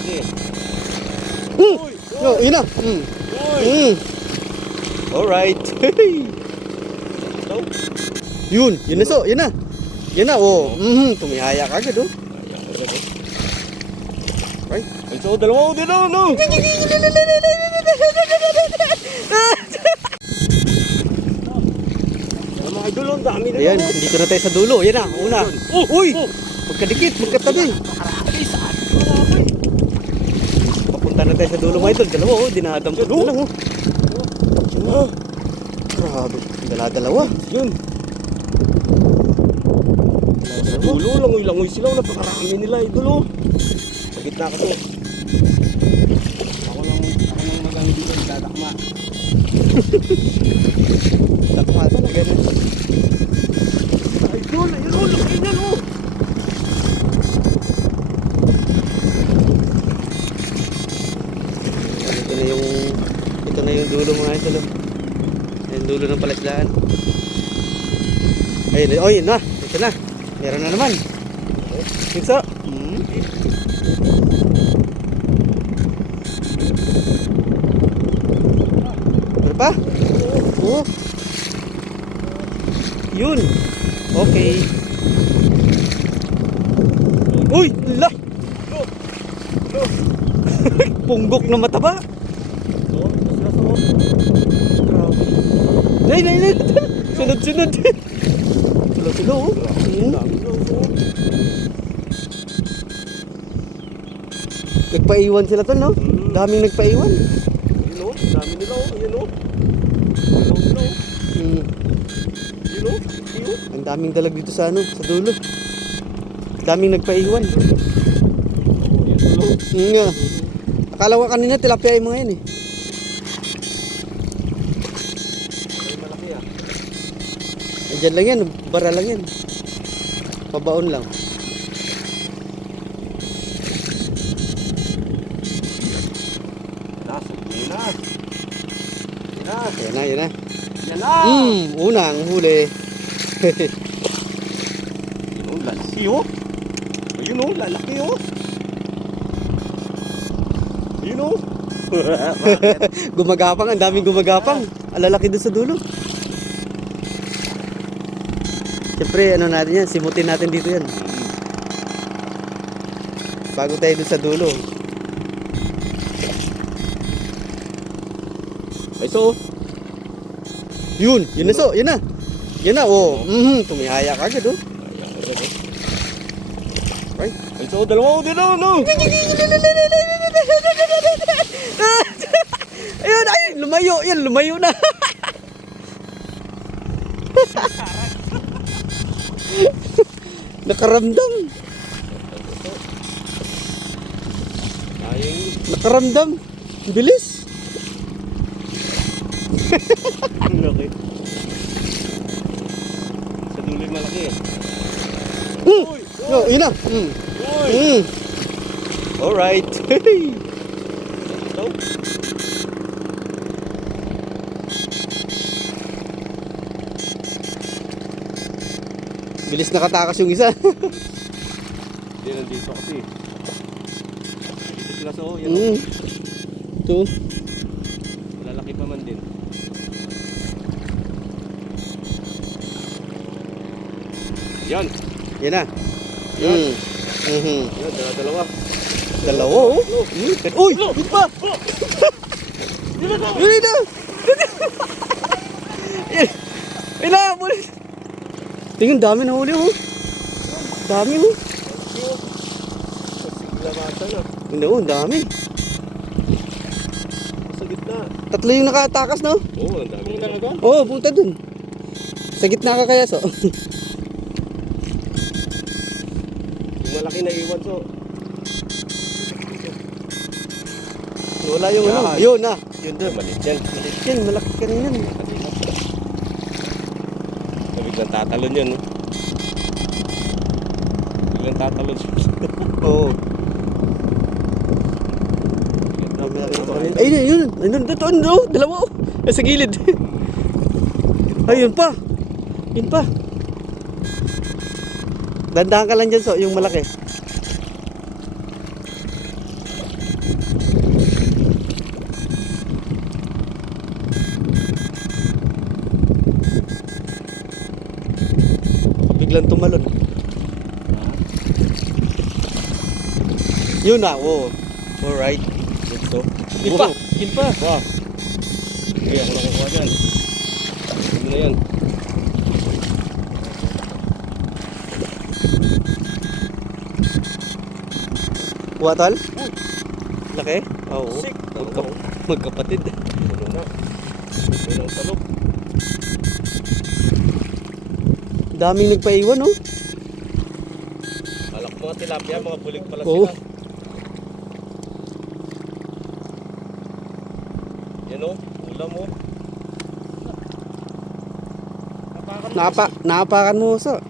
malaki. No, yun na. Alright. Yun na so, yun na. Yun na, oh. Tumihaya ka agad, oh. Right? So, dalawa, no. Mga idol, ang dami na. Ayan, dito na tayo sa dulo. Yan na, una. Uy! Magkadikit, magkatabi. Papunta na tayo sa dulo, mga idol. Dalawa, oh. Dinadampot na lang, oh. Grabe. Dala-dalawa. Yun. Sa dulo, langoy-langoy sila. Napakarami nila, idol, oh. Sa gitna kasi. Ako lang magang dito, dadakma. Tatama talaga na. Idol, ayun, oh, laki niyan, oh. Ito na yung dulo, mga idol, oh. Yung dulo ng palasdaan. Ayun, oh, yun na. Ito na. Meron na naman. Ito. Ano pa? Oh. Yun. Okay. Uy! La! Punggok na mataba. Nay! Sunod-sunod. Sunod-sunod, oh. Nagpaiwan sila to, no? Daming nagpaiwan. Ayun, oh. Dami nila, oh. Ayun, oh. Ayun, oh. Ayun, oh. Ang daming dalag dito sa ano, sa dulo. Daming nagpaiwan. Nga. Akala ko kanina tilapia yung mga yan, eh. Malaki, ah. Andyan lang yan, bara lang yan. Pabaon lang. Yan na. Yan na. Unang huli. Ayun, lalaki, oh. Ayun, oh, lalaki, oh. Ayun, oh. Gumagapang, ang daming gumagapang. Alalaki doon sa dulo. Siyempre, ano natin yan, simutin natin dito yan. Bago tayo doon sa dulo. Ay, so, Yun na so, yun na. Yun na, oh. Tumihaya ka agad, oh. right? Ay, so, dalawa, no. Ayun, ay, lumayo. Yan, lumayo na. Nakaramdam. Nakaramdam. Bilis. Laki. Sa dulo yung malaki, eh. No, yun na. Alright. Ito. Bilis nakatakas yung isa. Hindi, nandito kasi. Dito sila, so, yan, oh. Ito. Lalaki pa man din. Yan. Yan na. Yan, dalawa. Dalawa, oh. Uy! Yun pa! Yun na! Yun na! Tingnan, dami na huli, oh. Dami, oh. Lamatan, ah. Hindi, oh, dami. Sa gitna. Tatlo yung nakatakas, no? Oo, ang dami talaga. Oo, punta dun. Sa gitna ka kaya, so. Yung malaki na iwan, so. Wala yung ano. Yun na. Yun doon. Malit yan. Malit yan. Malaki kanina. Biglang tatalon yan, no? Biglang tatalon siya. Oo. Ayun, yun. Ayun, doon, doon. Dalawa, oh. Sa gilid. Ayun pa. Yun pa. Dandahan ka lang dyan, so, yung malaki. Biglang tumalon. Yun na, oh. Alright. Ito. Yun pa, yun pa. Wow. Sige, ako nakukuha dyan. Ano na yan? Kuha, tol? Laki? Oo. Sick. Magkapatid. Ano na? May ng talok. Daming nagpaiwan, oh. Alak mga tilapia, mga bulig pala Oo. sila. Yan o, ulam mo. Naapakan mo, sa.